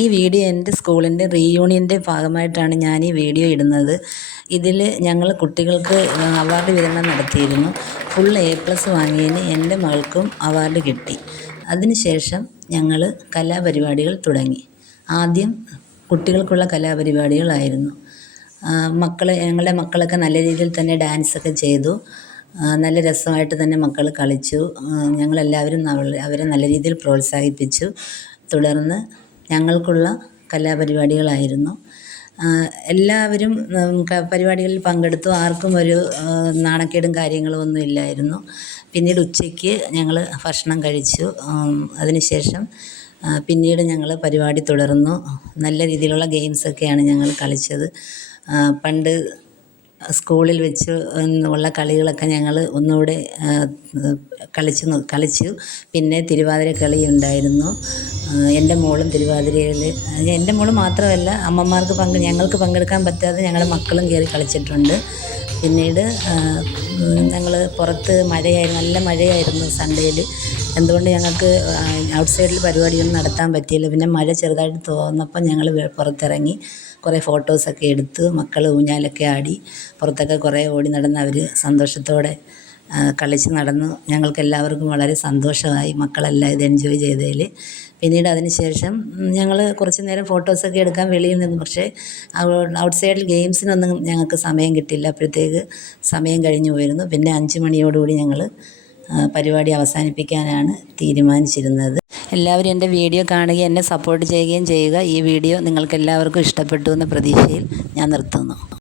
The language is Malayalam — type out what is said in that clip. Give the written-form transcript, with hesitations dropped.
ഈ വീഡിയോ എൻ്റെ സ്കൂളിൻ്റെ റീയൂണിയൻ്റെ ഭാഗമായിട്ടാണ് ഞാൻ ഈ വീഡിയോ ഇടുന്നത്. ഇതിൽ ഞങ്ങൾ കുട്ടികൾക്ക് അവാർഡ് വിതരണം നടത്തിയിരുന്നു. ഫുൾ A+ വാങ്ങിയതിന് എൻ്റെ മകൾക്കും അവാർഡ് കിട്ടി. അതിനുശേഷം ഞങ്ങൾ കലാപരിപാടികൾ തുടങ്ങി. ആദ്യം കുട്ടികൾക്കുള്ള കലാപരിപാടികളായിരുന്നു. ഞങ്ങളുടെ മക്കളൊക്കെ നല്ല രീതിയിൽ തന്നെ ഡാൻസൊക്കെ ചെയ്തു. നല്ല രസമായിട്ട് തന്നെ മക്കൾ കളിച്ചു. ഞങ്ങളെല്ലാവരും അവരെ നല്ല രീതിയിൽ പ്രോത്സാഹിപ്പിച്ചു. തുടർന്ന് ഞങ്ങൾക്കുള്ള കലാപരിപാടികളായിരുന്നു. എല്ലാവരും പരിപാടികളിൽ പങ്കെടുത്തു. ആർക്കും ഒരു നാണക്കേടും കാര്യങ്ങളും ഒന്നും ഇല്ലായിരുന്നു. പിന്നീട് ഉച്ചയ്ക്ക് ഞങ്ങൾ ഭക്ഷണം കഴിച്ചു. അതിനുശേഷം പിന്നീട് ഞങ്ങൾ പരിപാടി തുടർന്നു. നല്ല രീതിയിലുള്ള ഗെയിംസൊക്കെയാണ് ഞങ്ങൾ കളിച്ചത്. പണ്ട് സ്കൂളിൽ വെച്ച് ഉള്ള കളികളൊക്കെ ഞങ്ങൾ ഒന്നുകൂടെ കളിച്ചു. പിന്നെ തിരുവാതിര കളി ഉണ്ടായിരുന്നു. എൻ്റെ മോളും തിരുവാതിരയിൽ, എൻ്റെ മോൾ മാത്രമല്ല, അമ്മമാർക്ക് ഞങ്ങൾക്ക് പങ്കെടുക്കാൻ പറ്റാതെ ഞങ്ങളുടെ മക്കളും കയറി കളിച്ചിട്ടുണ്ട്. പിന്നീട് ഞങ്ങൾ പുറത്ത് നല്ല മഴയായിരുന്നു സൺഡേയിൽ. എന്തുകൊണ്ട് ഞങ്ങൾക്ക് ഔട്ട്സൈഡിൽ പരിപാടിയൊന്നും നടത്താൻ പറ്റിയില്ല. പിന്നെ മഴ ചെറുതായിട്ട് തോർന്നപ്പോൾ ഞങ്ങൾ പുറത്തിറങ്ങി കുറേ ഫോട്ടോസൊക്കെ എടുത്ത്. മക്കൾ ഊഞ്ഞാലൊക്കെ ആടി പുറത്തൊക്കെ കുറേ ഓടി നടന്ന് അവർ സന്തോഷത്തോടെ കളിച്ച് നടന്നു. ഞങ്ങൾക്കെല്ലാവർക്കും വളരെ സന്തോഷമായി മക്കളെല്ലാം ഇത് എൻജോയ് ചെയ്തതിൽ. പിന്നീട് അതിന് ശേഷം ഞങ്ങൾ കുറച്ച് നേരം ഫോട്ടോസൊക്കെ എടുക്കാൻ വെളിയിൽ നിന്നു. പക്ഷേ ഔട്ട്സൈഡിൽ ഗെയിംസിനൊന്നും ഞങ്ങൾക്ക് സമയം കിട്ടില്ല. അപ്പോഴത്തേക്ക് സമയം കഴിഞ്ഞു പോയിരുന്നു. പിന്നെ 5 മണിയോടുകൂടി ഞങ്ങൾ പരിപാടി അവസാനിപ്പിക്കാനാണ് തീരുമാനിച്ചിരുന്നത്. എല്ലാവരും എൻ്റെ വീഡിയോ കാണുകയും എന്നെ സപ്പോർട്ട് ചെയ്യുകയും ചെയ്യുക. ഈ വീഡിയോ നിങ്ങൾക്കെല്ലാവർക്കും ഇഷ്ടപ്പെട്ടു എന്ന പ്രതീക്ഷയിൽ ഞാൻ നിർത്തുന്നു.